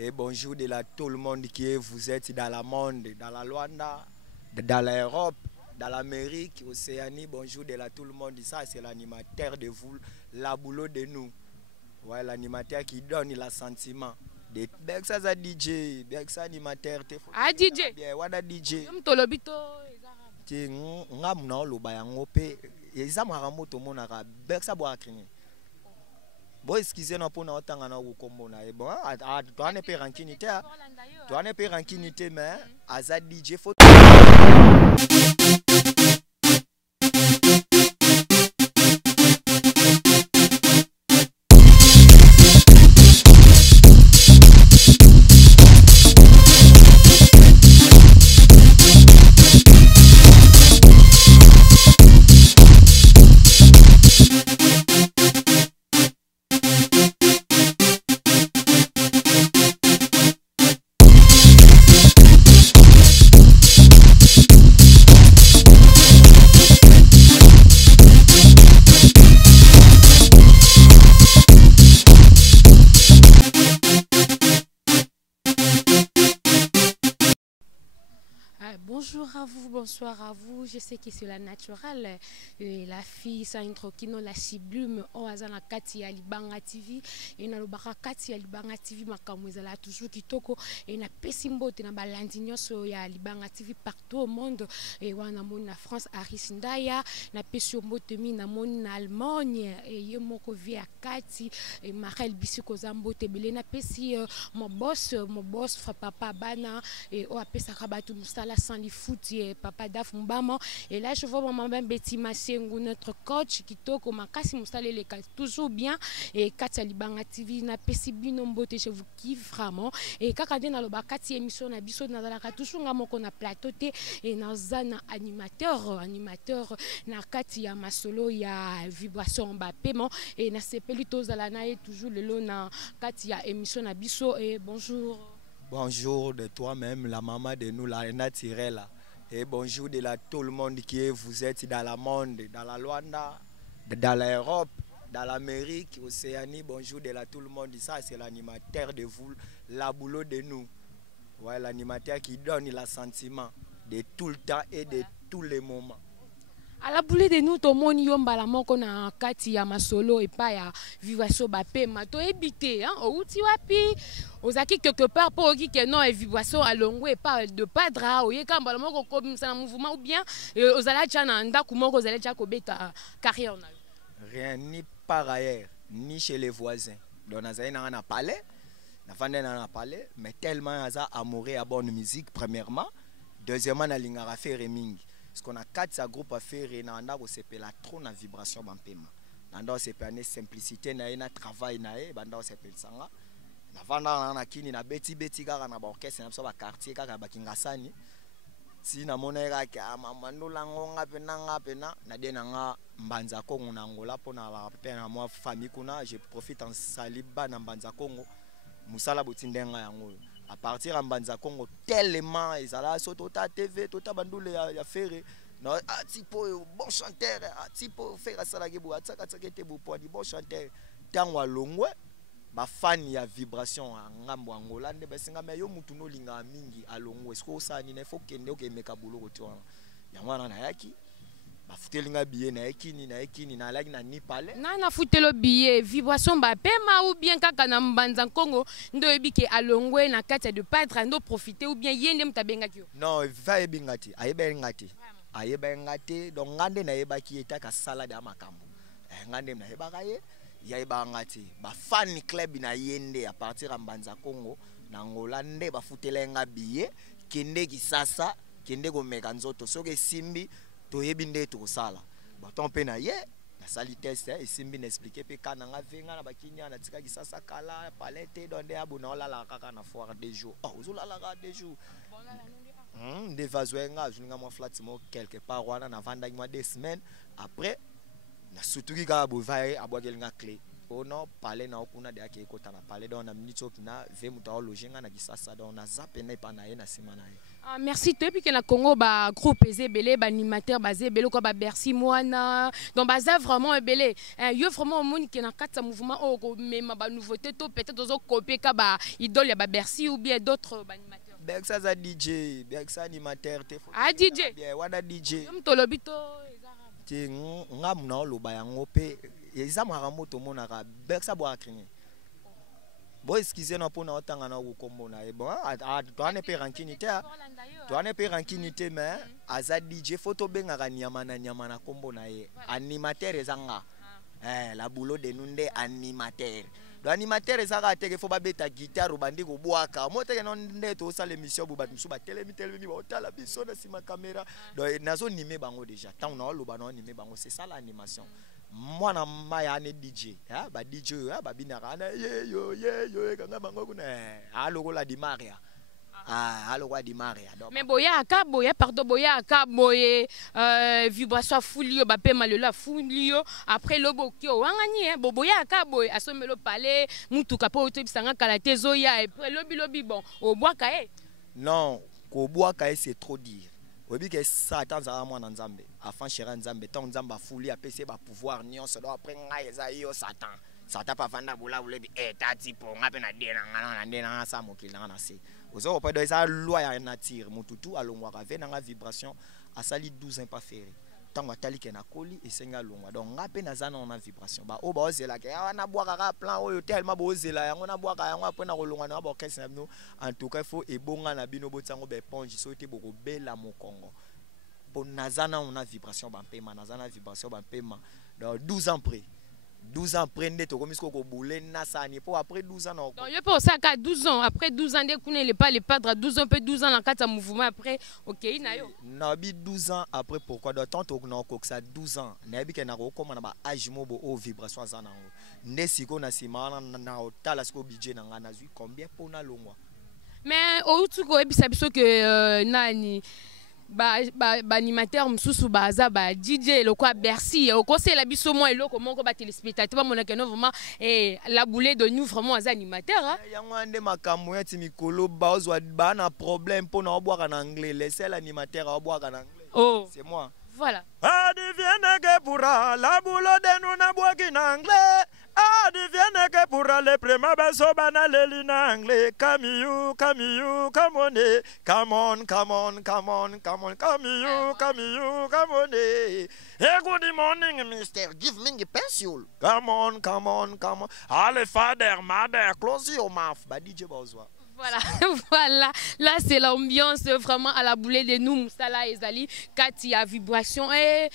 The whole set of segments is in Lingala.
Et bonjour de la tout le monde qui est, vous êtes dans le monde, dans la Luanda, dans l'Europe, dans l'Amérique, Océanie. Bonjour de la tout le monde. Ça, c'est l'animateur de vous, la boulot de nous. Ouais, l'animateur qui donne le sentiment. Bien que ça, c'est DJ, bien que ça, animateur. Ah, DJ. Bien, voilà DJ. Tu nga muna oloba yango pe eza makambo tomonaka beksa bwa akrini bo excusez na pona otanga na kukombo na e bon toane pe rankini te toane pe rankini te mais aza DJ faut Bonjour à vous, bonsoir à vous. Je sais que c'est la naturelle. La fille, ça introkino, la sublime. On a la Kati à Libanga TV. Et na lobaka Kati à Libanga TV. Makamouza la toujours kitoko. Et na pesimbo te na balandinyo so ya Libanga TV partout au monde. Et wana mon na France Arisindaya. Na pesombo te mi na mon Allemagne. Et yemoko via Kati. Et Marel Bisiko Zambo te belé na pesi mon boss fra papa bana. Et o apesa kabatu musala sans les foot papa Daf Mbama. Et là je vois maman Betty Masengu, notre coach qui toque makasi musala les toujours bien. Et Kati Libanga TV na pesi bino mbote, je vous kiffe vraiment. Et kaka de na loba Kati émission na biso na la toujours ngamoko na plateau te et na zana animateur na Kati ya masolo ya vibration Mbappé et na sepeli tozala na toujours le long na Kati ya émission na biso. Et bonjour. Bonjour de toi-même, la maman de nous, la naturelle. Et bonjour de la tout le monde qui est, vous êtes dans le monde, dans la Luanda, dans l'Europe, dans l'Amérique, Océanie. Bonjour de la tout le monde. Ça, c'est l'animateur de vous, la boulot de nous. Ouais, l'animateur qui donne le sentiment de tout le temps et de tous les moments. À la boule de nous, tout le monde yomba la moko na Kati ya masolo et pas ya vibration Mbappé. Mato habité, hein, au outil wapi. Aux acquis quelque part pour qui que non et vibration à longue et pas de padra ou yeka mbala moko comme ça mouvement ou bien aux ala tchana nda kumoko aux ala tchako beta carrière na. Rien ni par ailleurs ni chez les voisins. Donc on a parlé, na parlé, mais tellement aza amoureux à bonne musique premièrement, deuxièmement na lingara faire mingi. Parce qu'on a 4 groupes à faire et na ko sepela trop na vibration bampema. Nanda sepela simplicité na ina travail na e banda sepela sanga. Na vanda na kini na beti kaka na ba orchestre na so ba quartier kaka ba kingasani. Si na monera ka mamandula ngonga pena na de nga Mbanza Kongo na Angola pona la pena moi famille kuna je profite en saliba na Mbanza Kongo. Musala botindenga yango. À partir de Mbanza Kongo tellement ils allaient sur tota TV tota bandule ya faire no tipo bon chanteur tipo faire ça la gebu atsaka te bu poni bon chanteur tangwa longwe ba fan ya vibration ngambo Angola nde besinga me yo mutu no linga mingi alongwe sko sani na faut kende oke meka bulo ko twana ya mwana na yaki ba futelinga billet na ekini na laki na ni pale na futelo billet vibration Mbappé ma ou bien kaka na Mbanza Kongo ndo ebike alongwe na Kati de padre ndo profiter ou bien yende mtabenga kyo. Non va ebingati ayebengati donc ngande na yebaki etaka salade ya makambo ngande na yebaka ye ya ebangati ba fan club na yende à partir de Mbanza Kongo na Angola nde ba futelenga billet kende kisasa kende ko meka nzoto soke simbi to yebi nde to sala baton pe na ye na sali test et simbi n'expliquer pe kana nga venga na bakinya na tika kisasa kala palette donde abuna la kaka na foire des jours ozula la des jours des vazoenga je nga mo flat mo quelque part wana na vanda moi 2 semaines après na surtout ka bo vai abogelinga clé Oh non, parler na okuna de ake kota na parler dans na minute opina ve muta loginga na kisasa dans na zape na ipana ye na simana ye. Ah, merci toi puis que na Congo ba groupe ezebele ba animateur ba zebele ko ba Bercy Moana donc baza vraiment ebele yo vraiment moni que na kata mouvement o ko mema ba nouveauté to peut-être ozo copier ka ba idole ya ba Bercy ou bien d'autres ba animateurs. Berxa za DJ, Berxa animateur te. Ah DJ. Bien wada DJ. Yo mtolobito ezara. Ti ngam na loba yango pe eza makambo to monaka Berxa bo akrinye. Bon, excusez nous pour nous entendre na kombo na bon toi ne peut rankinité toi ne peut rankinité mais aza DJ photo benga nyama na kombo na ye animateur ezanga la boulot de nunde animateur do animateur ezaka teke faut ba beta guitare bandi ko boaka moteke non nde to sala émission bu bat musu ba telemi ba otala biso na sima caméra do nazo nimé bango déjà tant on a loba non nimé bango c'est ça l'animation. Moi na maya ne DJ ba DJ ba binaka na yo kanga bango kuna aloko la di Maria aloko di Maria donc mais boya pardon boya boye vibration fulio ba pe malelo fulio après lobo kio wangani boya boye asomelo palais mutuka po to bisanga kala tezoya et après lobi bon au bois kae non ko bois kae c'est trop dire. Oui, que Satan a moi dans Nzambe. Afin chéri Nzambe, tant Nzamba fouli a PC ba pouvoir nion se doit après yo Satan. Satan pas vanda boula boule bi tati pour ngape na dena sa mokil na na se. Ozo pas de ça loi ya nature mututu alongwa ka ve na vibration a sali 12 ans pas ferré. Tant atali ke na koli et senga longwa. Donc ngape na zana on a vibration. Ba o ba ozela ke na boaka ka plan oyo tellement bo ozela yango na boaka yango après na kolongwa na ba kesi na bino. En tout cas il faut ebonga na bino botango be ponji so te boko bela mo Congo. Pour nazana on a vibration ba paiement nazana vibration ba paiement. Donc 12 ans après 12 ans après nde to komisko ko boule na sani pour après 12 ans non. Donc yo pour ça qu'à 12 ans après 12 ans de kune le pas les padres 12 ans peut 12 ans dans kata mouvement après OK na yo. Na bi 12 ans après pourquoi de tant to na ko ça 12 ans na bi ke na ko koma na ba âge mo bo o vibration za na nde siko na sima na otala siko budget na ngana zui combien pour na longwa. Mais au tout ko ebisa biso que nani animateur msusu baza ba DJ le quoi Bercy au conseil la biso moi eloko moko ba téléspectateur mona que non vraiment la boulée de nous vraiment as animateur hein yango ande makambo ya timikolo bazwa bana problème pour na boire en anglais laissez l'animateur à boire en anglais. Oh c'est moi voilà adivienne que pour la boulot de nous na boire en anglais. Adivienne que pour les prima baso banaleli na anglais. Come on, come on, come on, come on, come on, come on. Hey, good morning, mister. Give me a pencil. Come on. Allez, father, mother, close your mouth. Bah, DJ Bozwa. Voilà, là c'est l'ambiance vraiment à la boulée de nous, Moussala Ezali, Katia vibration et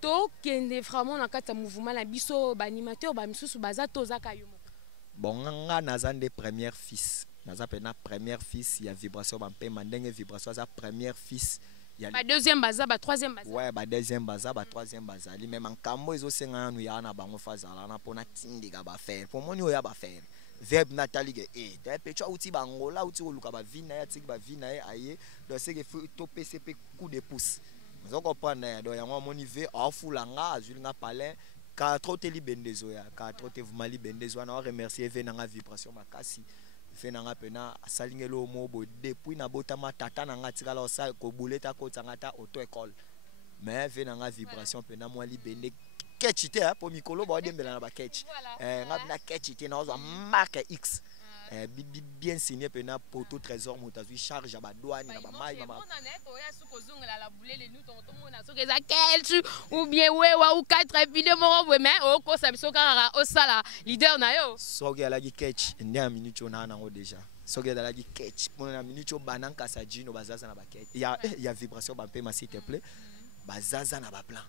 to kende vraiment na kata mouvement la biso ba animateur ba misusu baza tozaka yo moko. Bon nga nazande premier fils. Naza pena premier fils ya vibration ba mpe mandenge vibration za premier fils ya ba deuxième baza ba troisième baza. Ouais, ba deuxième baza ba troisième baza. Li même nkambo ezo senga nu ya na bango fazala na pona tindika ba faire. Pour moni oya ba faire. Verbe Nathalie que t'es pecho outi bangola outi oluka ba vina ya tiki ba vina ya aye donc c'est que faut to PCP coup de pouce. Vous comprenez donc yango moni ve afulanga azulinga palais ka trop te libendezo ya ka trop te vumali bendezo na remercier ve nanga vibration makasi fe nanga pena salingelo mobo depuis na botama tata nanga tikala osa ko buleta ko tangata auto école mais ve nanga vibration pena moi libende ketchite pour mikolo ba dembela na ba ketch ngabna ketchite na ozo marque X bien signé pena poto trésor motazu charge ba douane na ba mai mama ou bien wewa ou 4 vidéos mo mais o ko sabiso kara o sala leader na yo soki ala gi ketch ndia minute na nango déjà soki ala gi ketch pour na minute bananka sa jino bazaza na ba ketch ya vibration ba pe ma s'il te plaît bazaza na ba plan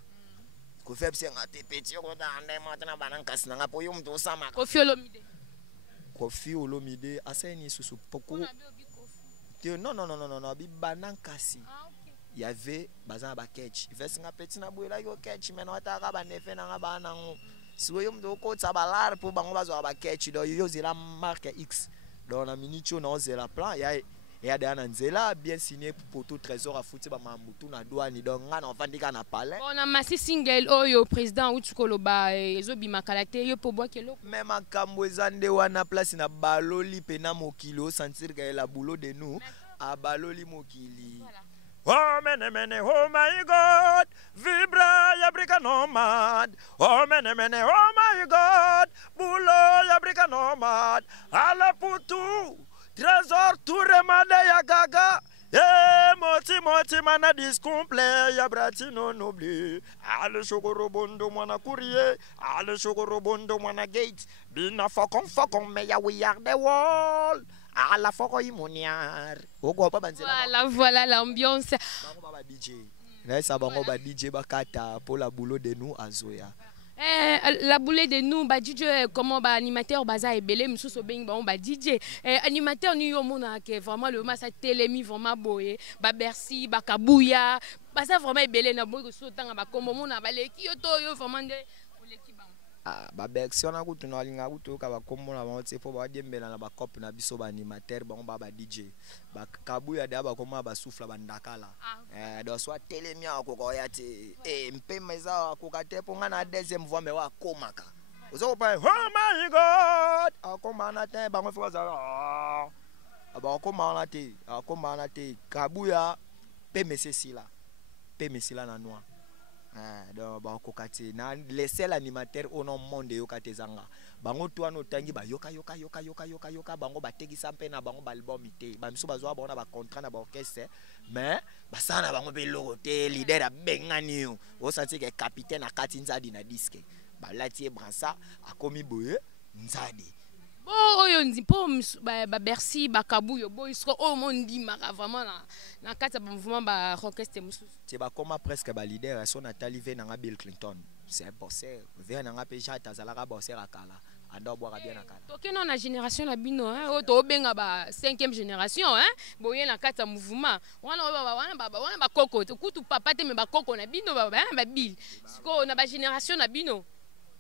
ko feb se ngate petit ko da ande mo na bananka sinanga po yo mto sama Kofi Olomide aseni susu poko non bi banankasi il y avait bazan ba catch vesinga petit na buela yo catch mais no ta ka ba nefe na ba nango siwe yo mdo ko tsabalar po bango bazo ba catch do yo zela marque X dans la minute na ozela plan et a dans nzela bien signé pour tout trésor à foutre ba mamutu na douane donc ngana ofandika na palais on a massi single oyo président utukoloba ezobima kalate yo po bwa kelo même makambo ezande wana place na baloli pena mokili sentir que la boulot de nous a baloli mokili. Oh mene mene, oh my God, vibra yabrika nomad. Oh mene mene, oh my God, boulot yabrika nomad. Ala putu, trésor tout remade ya gaga. Moti moti mana discomple ya brati non oubli. Ale chokoro bondo mwana courrier, ale chokoro bondo mwana gate. Bina fokon me ya we are the wall. À la fois il moniar. Voilà l'ambiance. Bango DJ. Nessa bango ba DJ bakata pour la boulot de nous à Zoya. La boulot de nous ba DJ comment ba animateur baza ebele msuso beng ba DJ. Animateur ni yo mona que vraiment le massa télémi vraiment boye. Ba Bercy, ba Kabouya, baza vraiment ebele na boye so tanga ba kombo mona ba leki yo to yo vraiment de leki ba. Ba Bercy on a kutu na linga kutu ka ba kombo na ba tse fo ba diembela na ba cop na biso ba animateur ba ba DJ. Ba Kabouya de ba kombo ba souffle ba ndakala. Do soit télémi akoko ya te mpe meza akoka te po nga na deuxième voix me wa komaka. Ozo pa oh my God akoma na te ba ngo fo za ba akoma na te Kabouya pe mesesila na noa. Donc ba kokati na les seuls animateurs au monde yo katezanga bango to ano tangi ba yoka bango bategisa mpe na bango ba album ite ba miso bazwa ba ba contrat na ba orchestre mais basana bango be logo te leader a bengani yo o senti que capitaine a kati nzadi na disque ba latie bransa akomi boye nzadi oyo ndipo ba Bercy ba Kabouya bo isko o mondi maka vraiment na kati ba mouvement ba orchestre mususu ti ba koma presque ba leader son Nathalie ve na Bill Clinton c'est un bosseur ve na pe jata zalaka bosseur akala ando boira bien akala tokeno na génération na bino o to benga ba 5e génération boye na kati mouvement wana ba koko kutu papa te me ba koko na bino ba Bill siko na ba génération na bino.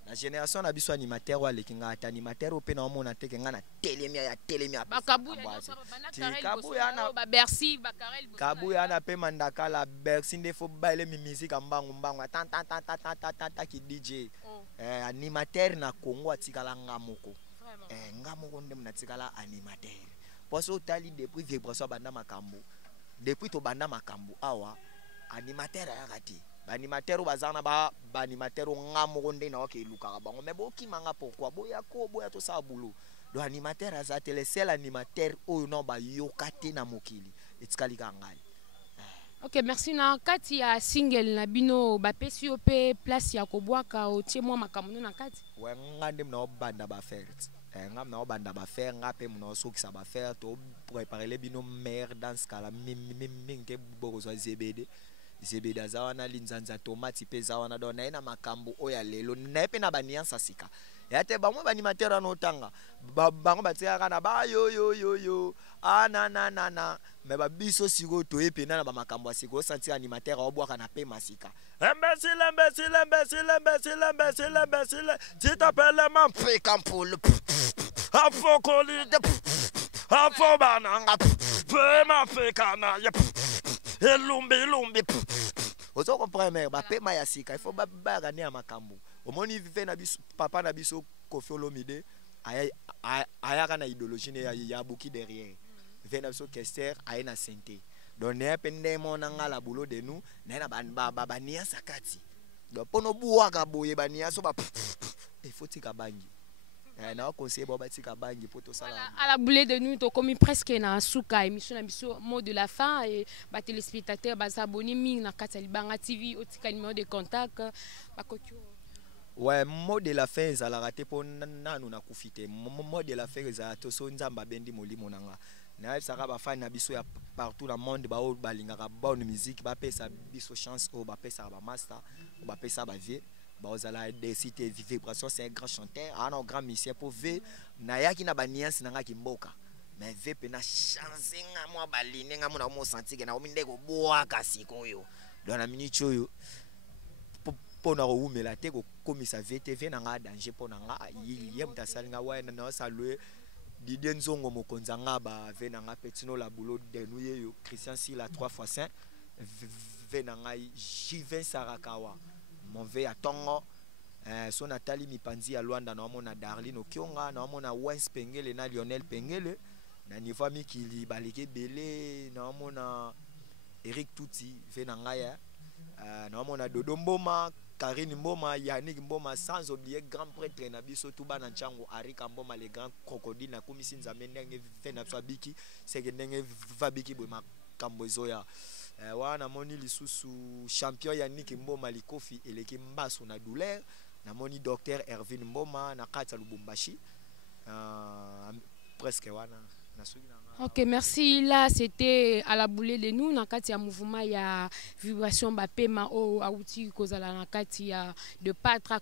La génération na biso animateur wa lekinga ata animateur o pena omona te kenga na télémia ba Kabouya na ba Bercy ba Karel Kabouya na pe mandaka la Bercy ndefo baile mi musique mbangu ta ki DJ animateur na Congo atikala ngamoko ngamoko ndem na tikala animateur poso tali depuis vibration banda makambo depuis to banda makambo awa animateur ayakati animateur bazana ba animateur ngamo nde na oke luka bango mais boki manga pourquoi boya to sa boulot do animateur azate le seul animateur o no ba yokate na mokili etikali kangai. OK, merci na kati ya single na bino ba pesi ope place ya kobwaka o tie moi makamno na kati we ngande mna obanda ba faire ngam na obanda ba faire ngape mna osokisa ba faire to préparer le bino mer dans ce cas là mingte bokozo zebede zebeda zawana linzanza tomati pe zawana do na ina makambo oya lelo na pe na baniansa sika yate bango banimateur anotanga bango batia kana ba yo na me ba biso siko to epe na ba makambo siko sentir animateur obwaka na pe masika imbécile tu t'appelles man pe campoul afokoli de afobananga pe ma fe kana elumbi ozo comprendre ba pema ya sika il faut ba gagner à makambo omoni vive na biso papa na biso Koffi Olomide aya kana idéologie ya buki derrière vive na biso Kester aya na santé donc ne pende mona ngala boulot de nous na ba nia sakati donc pono buaka boye ba nia so ba il faut tika bangi na conseiller boba tika bangi poto sala à la boulée de nous to comme presque na suka émission na biso mot de la fin et ba téléspectateurs ba s'abonner mi na Kati ya Libanga TV au tika numéro de contact ba kokyo. Ouais, mot de la fin ezala raté po nanu na kufite mot de la fin ezala to so nzamba bendi molimo nanga na saka ba fan na biso ya partout dans le monde ba o balingaka bonne musique ba pesa biso chance o ba pesa ba master o ba pesa ba vie ba ozala de cité vibration c'est un grand chanteur un grand musicien pour v na yaki na ba niance nanga kimboka mais v pe na chance nga mo baline nga mo na mo sentir na o mindeko boaka sikoyo dans la minute oyo pona ko umela te ko komisa VTV na nga danger pona nga yem ta salinga wa na salue Didier Nzongo Mokonzanga ba venanga Petino la boulot de nouye Christian Sila 3x5 venanga Jivin Sarakawa mon ve à Tongo son Nathalie Mipanzi à Luanda na mona Darlene Okionga na mona Wens Pengele na Lionel Pengele na niveau Mikili balike belé na mona Eric Touti venanga ya na mona Dodo Mboma Karine Mboma, Yannick Mboma, sans oublier grand prêtre Nabiso Touba Nanchango, Arika Mboma, les grands crocodiles, na Komisin Zamenenge, Venapsabiki, Segenenge Vabiki Boma Kambozoya. Wana moni lisusu champion Yannick Mboma Likofi et l'équipe Mbasso na douleur, na moni docteur Ervin Mboma, na Kata Lubumbashi, presque wana. Ok, merci. Là, c'était à la boulée de nous. Dans le mouvement, il y a vibration Bapema au Aouti, Kozala, de Patra,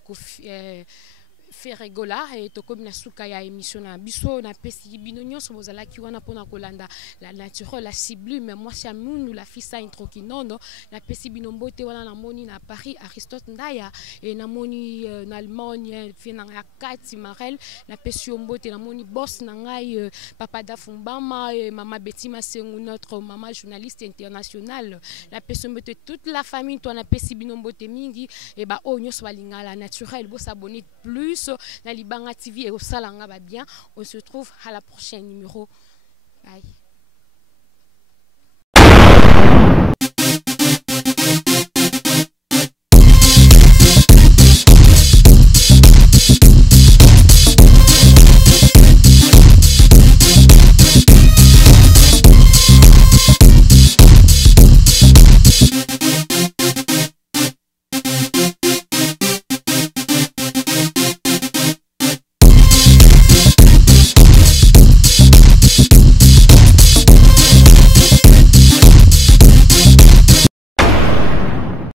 Ferregola et toko na suka ya émission na biso na pesi binonyo so bozala ki wana pona kolanda la nature la sublime moi chamunu la fisa intro kinondo na pesi binombote wana na moni na Paris Aristote Ndaya et na moni na Allemagne fina ya Kati Marel na pesi ombote na moni boss na ngai papa Dafumbama et maman Betty Masengu notre maman journaliste internationale na pesi ombote toute la famille toi na pesi binombote mingi et ba onyo so balinga la naturel bo s'abonner plus na Libanga TV et au Salanga va bien. On se retrouve à la prochaine numéro. Bye.